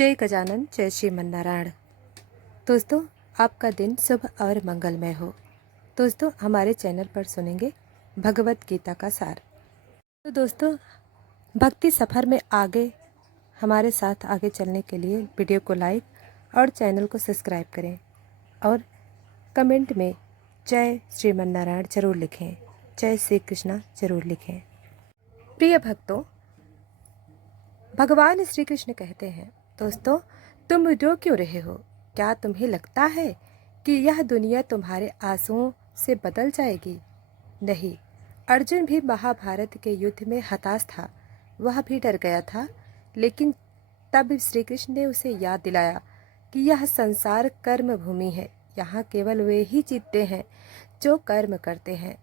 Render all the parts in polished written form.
जय गजानन, जय श्रीमन्नारायण। दोस्तों, आपका दिन शुभ और मंगलमय हो। दोस्तों, हमारे चैनल पर सुनेंगे भगवत गीता का सार। तो दोस्तों, भक्ति सफ़र में आगे हमारे साथ आगे चलने के लिए वीडियो को लाइक और चैनल को सब्सक्राइब करें और कमेंट में जय श्रीमन्नारायण जरूर लिखें, जय श्री कृष्णा जरूर लिखें। प्रिय भक्तों, भगवान श्री कृष्ण कहते हैं, दोस्तों, तुम रो क्यों रहे हो? क्या तुम्हें लगता है कि यह दुनिया तुम्हारे आंसुओं से बदल जाएगी? नहीं। अर्जुन भी महाभारत के युद्ध में हताश था, वह भी डर गया था, लेकिन तब श्री कृष्ण ने उसे याद दिलाया कि यह संसार कर्म भूमि है। यहाँ केवल वे ही जीतते हैं जो कर्म करते हैं,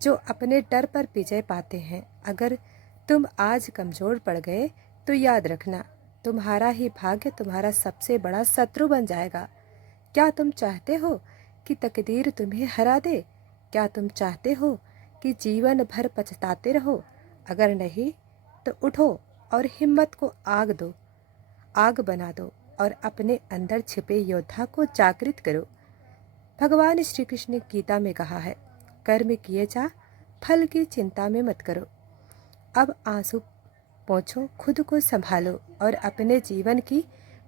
जो अपने डर पर विजय पाते हैं। अगर तुम आज कमजोर पड़ गए तो याद रखना, तुम्हारा ही भाग्य तुम्हारा सबसे बड़ा शत्रु बन जाएगा। क्या तुम चाहते हो कि तकदीर तुम्हें हरा दे? क्या तुम चाहते हो कि जीवन भर पछताते रहो? अगर नहीं तो उठो और हिम्मत को आग बना दो और अपने अंदर छिपे योद्धा को जागृत करो। भगवान श्री कृष्ण ने गीता में कहा है, कर्म किए जा, फल की चिंता में मत करो। अब आंसू पोंछो, खुद को संभालो और अपने जीवन की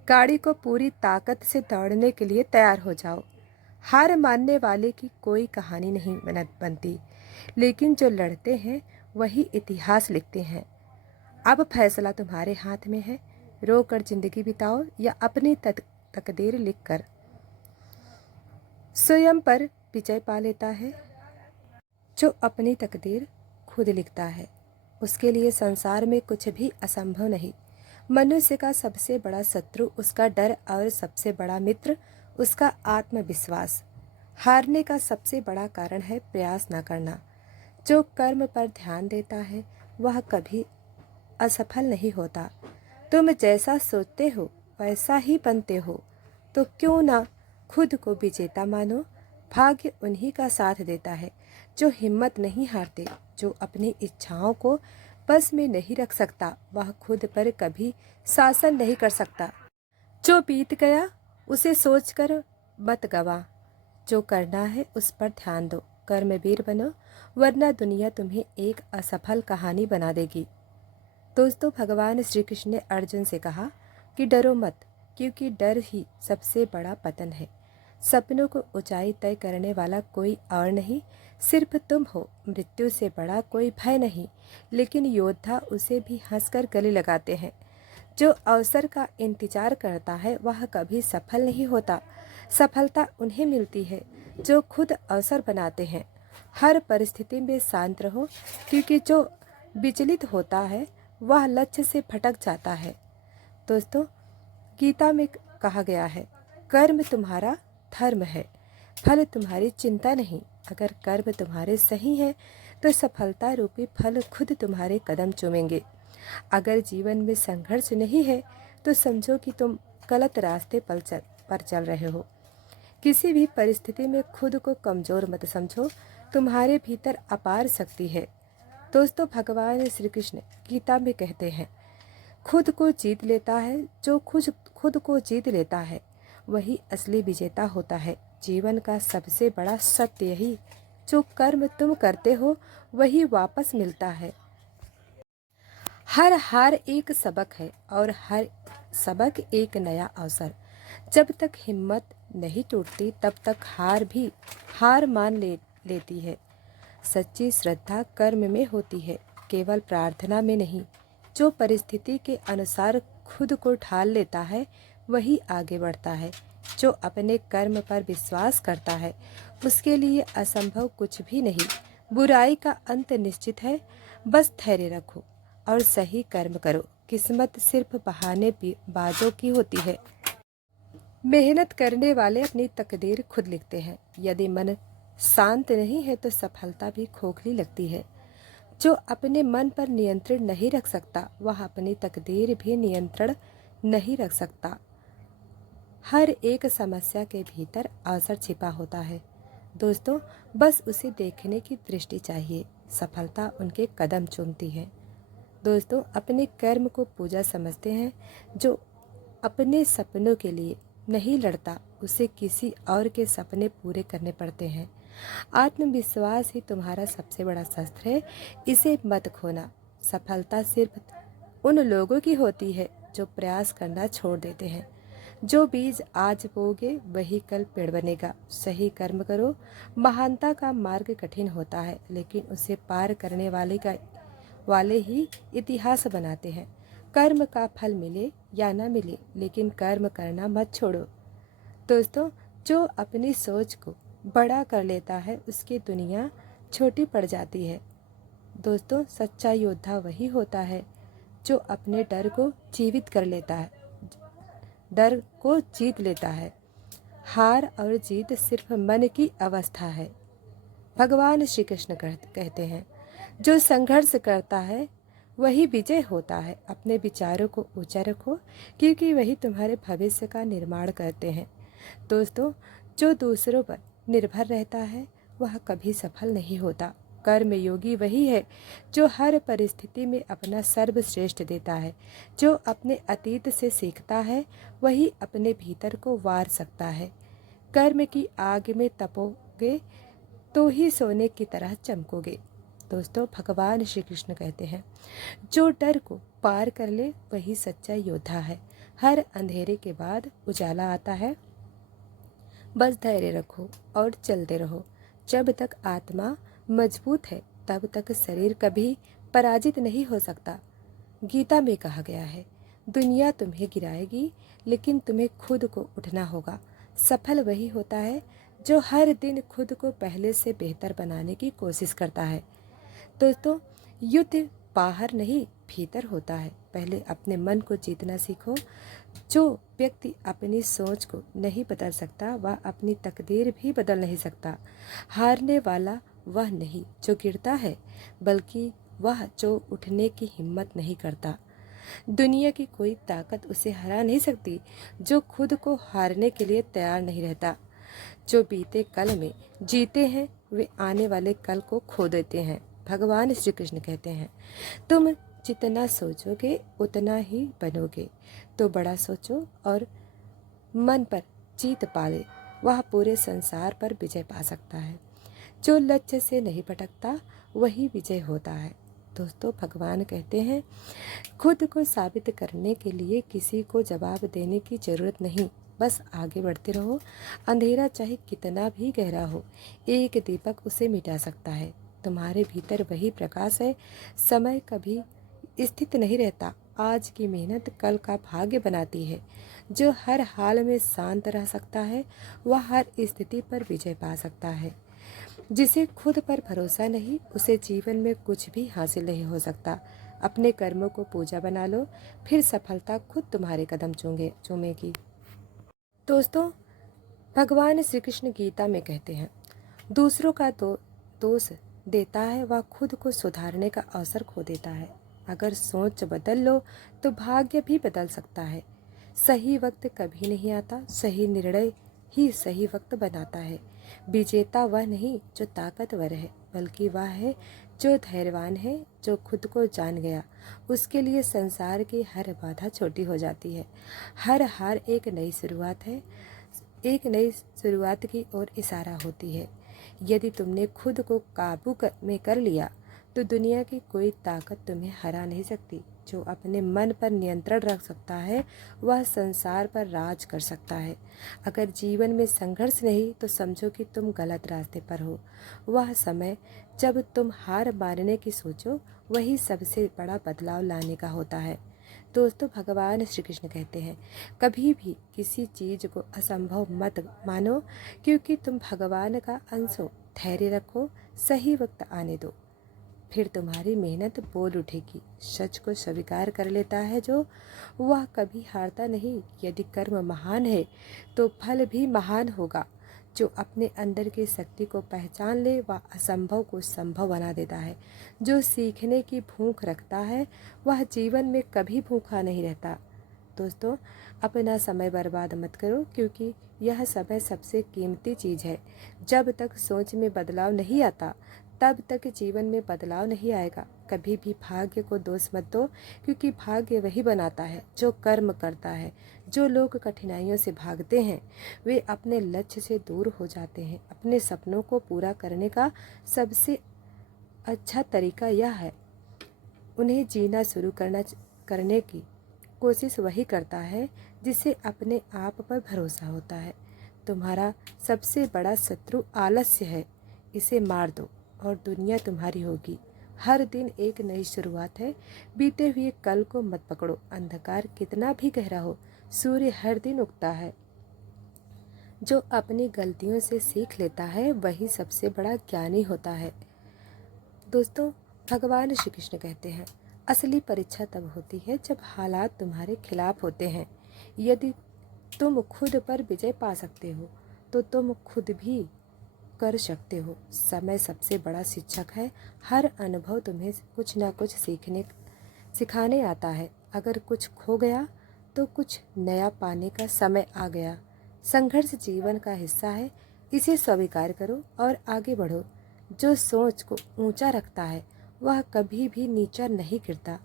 गाड़ी को पूरी ताकत से दौड़ने के लिए तैयार हो जाओ। हार मानने वाले की कोई कहानी नहीं बनती, लेकिन जो लड़ते हैं वही इतिहास लिखते हैं। अब फैसला तुम्हारे हाथ में है, रोकर जिंदगी बिताओ या अपनी तकदीर लिखकर स्वयं पर विजय पा लेता है। जो अपनी तकदीर खुद लिखता है, उसके लिए संसार में कुछ भी असंभव नहीं। मनुष्य का सबसे बड़ा शत्रु उसका डर और सबसे बड़ा मित्र उसका आत्मविश्वास। हारने का सबसे बड़ा कारण है प्रयास न करना। जो कर्म पर ध्यान देता है वह कभी असफल नहीं होता। तुम जैसा सोचते हो वैसा ही बनते हो, तो क्यों ना खुद को विजेता मानो। भाग्य उन्हीं का साथ देता है जो हिम्मत नहीं हारते। जो अपनी इच्छाओं को बस में नहीं रख सकता वह खुद पर कभी शासन नहीं कर सकता। जो बीत गया उसे सोचकर मत गवा, जो करना है उस पर ध्यान दो। कर्मवीर बनो, वरना दुनिया तुम्हें एक असफल कहानी बना देगी। दोस्तों, भगवान श्री कृष्ण ने अर्जुन से कहा कि डरो मत, क्योंकि डर ही सबसे बड़ा पतन है। सपनों को ऊंचाई तय करने वाला कोई और नहीं, सिर्फ तुम हो। मृत्यु से बड़ा कोई भय नहीं, लेकिन योद्धा उसे भी हंसकर गले लगाते हैं। जो अवसर का इंतजार करता है वह कभी सफल नहीं होता। सफलता उन्हें मिलती है जो खुद अवसर बनाते हैं। हर परिस्थिति में शांत रहो, क्योंकि जो विचलित होता है वह लक्ष्य से भटक जाता है। दोस्तों, गीता में कहा गया है, कर्म तुम्हारा धर्म है, फल तुम्हारी चिंता नहीं। अगर कर्म तुम्हारे सही हैं तो सफलता रूपी फल खुद तुम्हारे कदम चूमेंगे। अगर जीवन में संघर्ष नहीं है तो समझो कि तुम गलत रास्ते पर चल रहे हो। किसी भी परिस्थिति में खुद को कमजोर मत समझो, तुम्हारे भीतर अपार शक्ति है। दोस्तों, भगवान श्री कृष्ण गीता में कहते हैं, खुद को जीत लेता है जो खुद को जीत लेता है वही असली विजेता होता है। जीवन का सबसे बड़ा सत्य यही, जो कर्म तुम करते हो वही वापस मिलता है। हर हार एक सबक है और हर सबक एक नया अवसर। जब तक हिम्मत नहीं टूटती तब तक हार मान लेती है। सच्ची श्रद्धा कर्म में होती है, केवल प्रार्थना में नहीं। जो परिस्थिति के अनुसार खुद को ढाल लेता है वही आगे बढ़ता है। जो अपने कर्म पर विश्वास करता है उसके लिए असंभव कुछ भी नहीं। बुराई का अंत निश्चित है, बस धैर्य रखो और सही कर्म करो। किस्मत सिर्फ बहाने बाजों की होती है। मेहनत करने वाले अपनी तकदीर खुद लिखते हैं। यदि मन शांत नहीं है तो सफलता भी खोखली लगती है। जो अपने मन पर नियंत्रण नहीं रख सकता वह अपनी तकदीर भी नियंत्रण नहीं रख सकता। हर एक समस्या के भीतर अवसर छिपा होता है। दोस्तों, बस उसे देखने की दृष्टि चाहिए। सफलता उनके कदम चूमती है। दोस्तों, अपने कर्म को पूजा समझते हैं जो अपने सपनों के लिए नहीं लड़ता, उसे किसी और के सपने पूरे करने पड़ते हैं। आत्मविश्वास ही तुम्हारा सबसे बड़ा शस्त्र है, इसे मत खोना। सफलता सिर्फ उन लोगों की होती है जो प्रयास करना छोड़ देते हैं। जो बीज आज बोगे वही कल पेड़ बनेगा। सही कर्म करो। महानता का मार्ग कठिन होता है, लेकिन उसे पार करने वाले ही इतिहास बनाते हैं। कर्म का फल मिले या ना मिले, लेकिन कर्म करना मत छोड़ो। दोस्तों, जो अपनी सोच को बड़ा कर लेता है उसकी दुनिया छोटी पड़ जाती है। दोस्तों, सच्चा योद्धा वही होता है जो अपने डर को जीवित कर लेता है, डर को जीत लेता है। हार और जीत सिर्फ मन की अवस्था है। भगवान श्री कृष्ण कहते हैं, जो संघर्ष करता है वही विजय होता है। अपने विचारों को ऊंचा रखो, क्योंकि वही तुम्हारे भविष्य का निर्माण करते हैं। दोस्तों, जो दूसरों पर निर्भर रहता है वह कभी सफल नहीं होता। कर्मयोगी वही है जो हर परिस्थिति में अपना सर्वश्रेष्ठ देता है। जो अपने अतीत से सीखता है वही अपने भीतर को वार सकता है। कर्म की आग में तपोगे तो ही सोने की तरह चमकोगे। दोस्तों, भगवान श्री कृष्ण कहते हैं, जो डर को पार कर ले वही सच्चा योद्धा है। हर अंधेरे के बाद उजाला आता है। बस धैर्य रखो और चलते रहो। जब तक आत्मा मजबूत है तब तक शरीर कभी पराजित नहीं हो सकता। गीता में कहा गया है, दुनिया तुम्हें गिराएगी लेकिन तुम्हें खुद को उठना होगा। सफल वही होता है जो हर दिन खुद को पहले से बेहतर बनाने की कोशिश करता है। दोस्तों, युद्ध बाहर नहीं भीतर होता है। पहले अपने मन को जीतना सीखो। जो व्यक्ति अपनी सोच को नहीं बदल सकता वह अपनी तकदीर भी बदल नहीं सकता। हारने वाला वह नहीं जो गिरता है, बल्कि वह जो उठने की हिम्मत नहीं करता। दुनिया की कोई ताकत उसे हरा नहीं सकती जो खुद को हारने के लिए तैयार नहीं रहता। जो बीते कल में जीते हैं वे आने वाले कल को खो देते हैं। भगवान श्री कृष्ण कहते हैं, तुम जितना सोचोगे उतना ही बनोगे। तो बड़ा सोचो और मन पर जीत पाले, वह पूरे संसार पर विजय पा सकता है। जो लक्ष्य से नहीं भटकता वही विजय होता है। दोस्तों, भगवान कहते हैं, खुद को साबित करने के लिए किसी को जवाब देने की जरूरत नहीं, बस आगे बढ़ते रहो। अंधेरा चाहे कितना भी गहरा हो, एक दीपक उसे मिटा सकता है। तुम्हारे भीतर वही प्रकाश है। समय कभी स्थित नहीं रहता। आज की मेहनत कल का भाग्य बनाती है। जो हर हाल में शांत रह सकता है वह हर स्थिति पर विजय पा सकता है। जिसे खुद पर भरोसा नहीं उसे जीवन में कुछ भी हासिल नहीं हो सकता। अपने कर्मों को पूजा बना लो, फिर सफलता खुद तुम्हारे कदम चूमेगी। दोस्तों, भगवान श्री कृष्ण गीता में कहते हैं, दूसरों का दोष देता है वह खुद को सुधारने का अवसर खो देता है। अगर सोच बदल लो तो भाग्य भी बदल सकता है। सही वक्त कभी नहीं आता, सही निर्णय ही सही वक्त बनाता है। विजेता वह नहीं जो ताकतवर है, बल्कि वह है जो धैर्यवान है, जो खुद को जान गया। उसके लिए संसार की हर बाधा छोटी हो जाती है। हर हार एक नई शुरुआत है, एक नई शुरुआत की ओर इशारा होती है। यदि तुमने खुद को काबू में कर लिया तो दुनिया की कोई ताकत तुम्हें हरा नहीं सकती। जो अपने मन पर नियंत्रण रख सकता है वह संसार पर राज कर सकता है। अगर जीवन में संघर्ष नहीं तो समझो कि तुम गलत रास्ते पर हो। वह समय जब तुम हार मानने की सोचो वही सबसे बड़ा बदलाव लाने का होता है। दोस्तों, भगवान श्री कृष्ण कहते हैं, कभी भी किसी चीज़ को असंभव मत मानो, क्योंकि तुम भगवान का अंश हो। धैर्य रखो, सही वक्त आने दो, फिर तुम्हारी मेहनत बोल उठेगी। सच को स्वीकार कर लेता है जो, वह कभी हारता नहीं। यदि कर्म महान है तो फल भी महान होगा। जो अपने अंदर की शक्ति को पहचान ले वह असंभव को संभव बना देता है। जो सीखने की भूख रखता है वह जीवन में कभी भूखा नहीं रहता। दोस्तों, अपना समय बर्बाद मत करो, क्योंकि यह समय सबसे कीमती चीज़ है। जब तक सोच में बदलाव नहीं आता तब तक जीवन में बदलाव नहीं आएगा। कभी भी भाग्य को दोष मत दो, क्योंकि भाग्य वही बनाता है जो कर्म करता है। जो लोग कठिनाइयों से भागते हैं वे अपने लक्ष्य से दूर हो जाते हैं। अपने सपनों को पूरा करने का सबसे अच्छा तरीका यह है, उन्हें जीना शुरू करने की कोशिश वही करता है जिसे अपने आप पर भरोसा होता है। तुम्हारा सबसे बड़ा शत्रु आलस्य है, इसे मार दो और दुनिया तुम्हारी होगी। हर दिन एक नई शुरुआत है। बीते हुए कल को मत पकड़ो। अंधकार कितना भी गहरा हो, सूर्य हर दिन उगता है। जो अपनी गलतियों से सीख लेता है वही सबसे बड़ा ज्ञानी होता है। दोस्तों, भगवान श्री कृष्ण कहते हैं, असली परीक्षा तब होती है जब हालात तुम्हारे खिलाफ होते हैं। यदि तुम खुद पर विजय पा सकते हो तो तुम खुद भी कर सकते हो। समय सबसे बड़ा शिक्षक है। हर अनुभव तुम्हें कुछ ना कुछ सिखाने आता है। अगर कुछ खो गया तो कुछ नया पाने का समय आ गया। संघर्ष जीवन का हिस्सा है, इसे स्वीकार करो और आगे बढ़ो। जो सोच को ऊंचा रखता है वह कभी भी नीचा नहीं गिरता।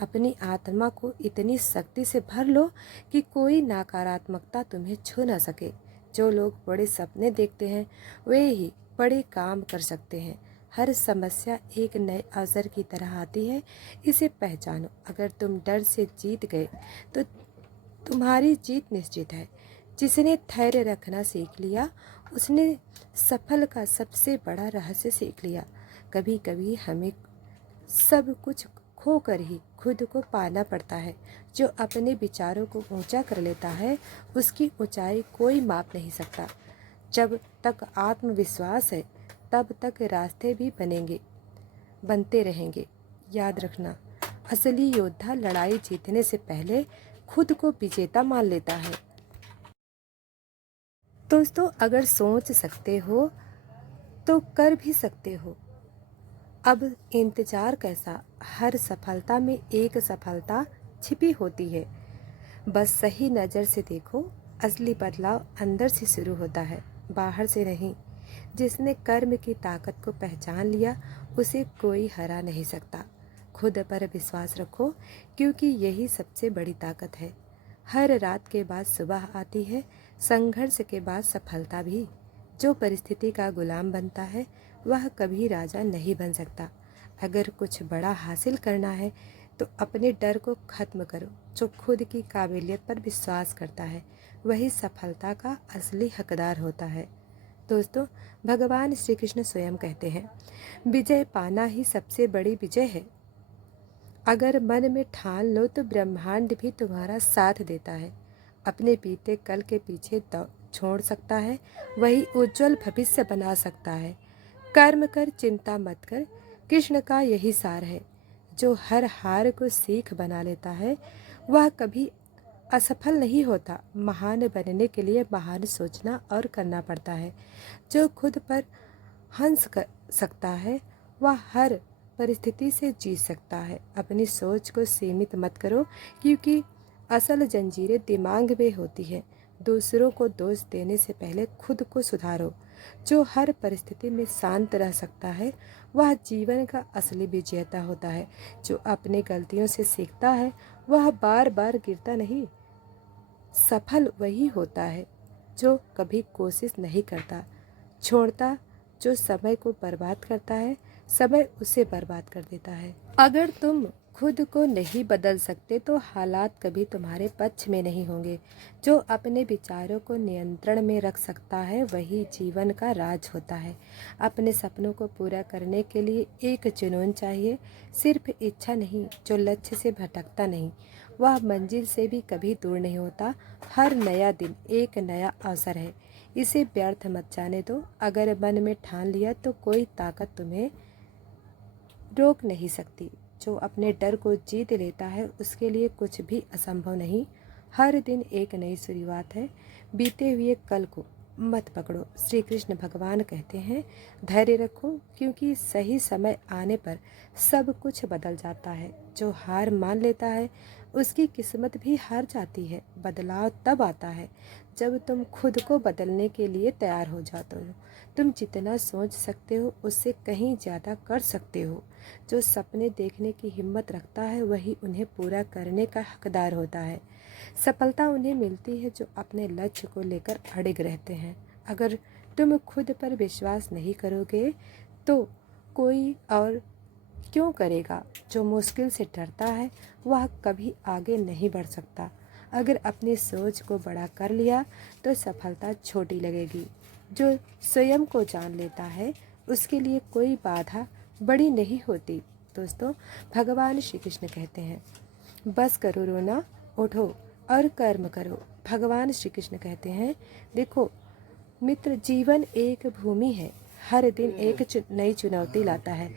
अपनी आत्मा को इतनी शक्ति से भर लो कि कोई नकारात्मकता तुम्हें छू न सके। जो लोग बड़े सपने देखते हैं वे ही बड़े काम कर सकते हैं। हर समस्या एक नए अवसर की तरह आती है, इसे पहचानो। अगर तुम डर से जीत गए तो तुम्हारी जीत निश्चित है। जिसने धैर्य रखना सीख लिया उसने सफल का सबसे बड़ा रहस्य सीख लिया। कभी कभी हमें सब कुछ खोकर ही खुद को पाना पड़ता है। जो अपने विचारों को ऊंचा कर लेता है उसकी ऊंचाई कोई माप नहीं सकता। जब तक आत्मविश्वास है तब तक रास्ते भी बनते रहेंगे। याद रखना, असली योद्धा लड़ाई जीतने से पहले खुद को विजेता मान लेता है। दोस्तों, अगर सोच सकते हो तो कर भी सकते हो। अब इंतजार कैसा? हर सफलता में एक सफलता छिपी होती है। बस सही नज़र से देखो। असली बदलाव अंदर से शुरू होता है, बाहर से नहीं। जिसने कर्म की ताकत को पहचान लिया उसे कोई हरा नहीं सकता। खुद पर विश्वास रखो, क्योंकि यही सबसे बड़ी ताकत है। हर रात के बाद सुबह आती है, संघर्ष के बाद सफलता भी। जो परिस्थिति का गुलाम बनता है वह कभी राजा नहीं बन सकता। अगर कुछ बड़ा हासिल करना है तो अपने डर को खत्म करो। जो खुद की काबिलियत पर विश्वास करता है वही सफलता का असली हकदार होता है। दोस्तों, भगवान श्री कृष्ण स्वयं कहते हैं, विजय पाना ही सबसे बड़ी विजय है। अगर मन में ठान लो तो ब्रह्मांड भी तुम्हारा साथ देता है। अपने बीते कल के पीछे छोड़ सकता है वही उज्जवल भविष्य बना सकता है। कर्म कर, चिंता मत कर, कृष्ण का यही सार है। जो हर हार को सीख बना लेता है वह कभी असफल नहीं होता। महान बनने के लिए महान सोचना और करना पड़ता है। जो खुद पर हंस कर सकता है वह हर परिस्थिति से जीत सकता है। अपनी सोच को सीमित मत करो, क्योंकि असल जंजीरें दिमाग में होती है। दूसरों को दोष देने से पहले खुद को सुधारो। जो हर परिस्थिति में शांत रह सकता है वह जीवन का असली विजेता होता है। जो अपनी गलतियों से सीखता है वह बार बार गिरता नहीं। सफल वही होता है जो कभी कोशिश नहीं करता, छोड़ता। जो समय को बर्बाद करता है समय उसे बर्बाद कर देता है। अगर तुम खुद को नहीं बदल सकते तो हालात कभी तुम्हारे पक्ष में नहीं होंगे। जो अपने विचारों को नियंत्रण में रख सकता है वही जीवन का राज होता है। अपने सपनों को पूरा करने के लिए एक जुनून चाहिए, सिर्फ इच्छा नहीं। जो लक्ष्य से भटकता नहीं वह मंजिल से भी कभी दूर नहीं होता। हर नया दिन एक नया अवसर है, इसे व्यर्थ मत जाने दो। अगर मन में ठान लिया तो कोई ताकत तुम्हें रोक नहीं सकती। जो अपने डर को जीत लेता है उसके लिए कुछ भी असंभव नहीं। हर दिन एक नई शुरुआत है। बीते हुए कल को मत पकड़ो। श्री कृष्ण भगवान कहते हैं धैर्य रखो, क्योंकि सही समय आने पर सब कुछ बदल जाता है। जो हार मान लेता है उसकी किस्मत भी हार जाती है। बदलाव तब आता है जब तुम खुद को बदलने के लिए तैयार हो जाते हो। तुम जितना सोच सकते हो उससे कहीं ज़्यादा कर सकते हो। जो सपने देखने की हिम्मत रखता है वही उन्हें पूरा करने का हकदार होता है। सफलता उन्हें मिलती है जो अपने लक्ष्य को लेकर अड़िग रहते हैं। अगर तुम खुद पर विश्वास नहीं करोगे तो कोई और क्यों करेगा? जो मुश्किल से डरता है वह कभी आगे नहीं बढ़ सकता। अगर अपनी सोच को बड़ा कर लिया तो सफलता छोटी लगेगी। जो स्वयं को जान लेता है उसके लिए कोई बाधा बड़ी नहीं होती। दोस्तों, भगवान श्री कृष्ण कहते हैं बस करो रोना, उठो और कर्म करो। भगवान श्री कृष्ण कहते हैं देखो मित्र, जीवन एक भूमि है। हर दिन एक नई चुनौती लाता है।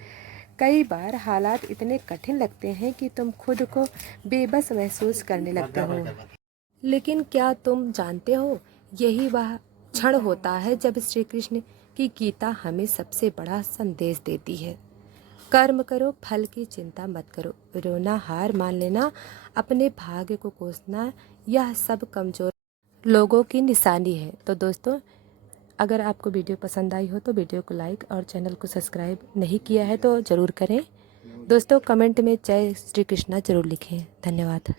कई बार हालात इतने कठिन लगते हैं कि तुम खुद को बेबस महसूस करने लगते हो। लेकिन क्या तुम जानते हो, यही वह क्षण होता है जब श्री कृष्ण की गीता हमें सबसे बड़ा संदेश देती है। कर्म करो, फल की चिंता मत करो। रोना, हार मान लेना, अपने भाग्य को कोसना, यह सब कमजोर लोगों की निशानी है। तो दोस्तों, अगर आपको वीडियो पसंद आई हो तो वीडियो को लाइक और चैनल को सब्सक्राइब नहीं किया है तो ज़रूर करें। दोस्तों, कमेंट में जय श्री कृष्णा ज़रूर लिखें। धन्यवाद।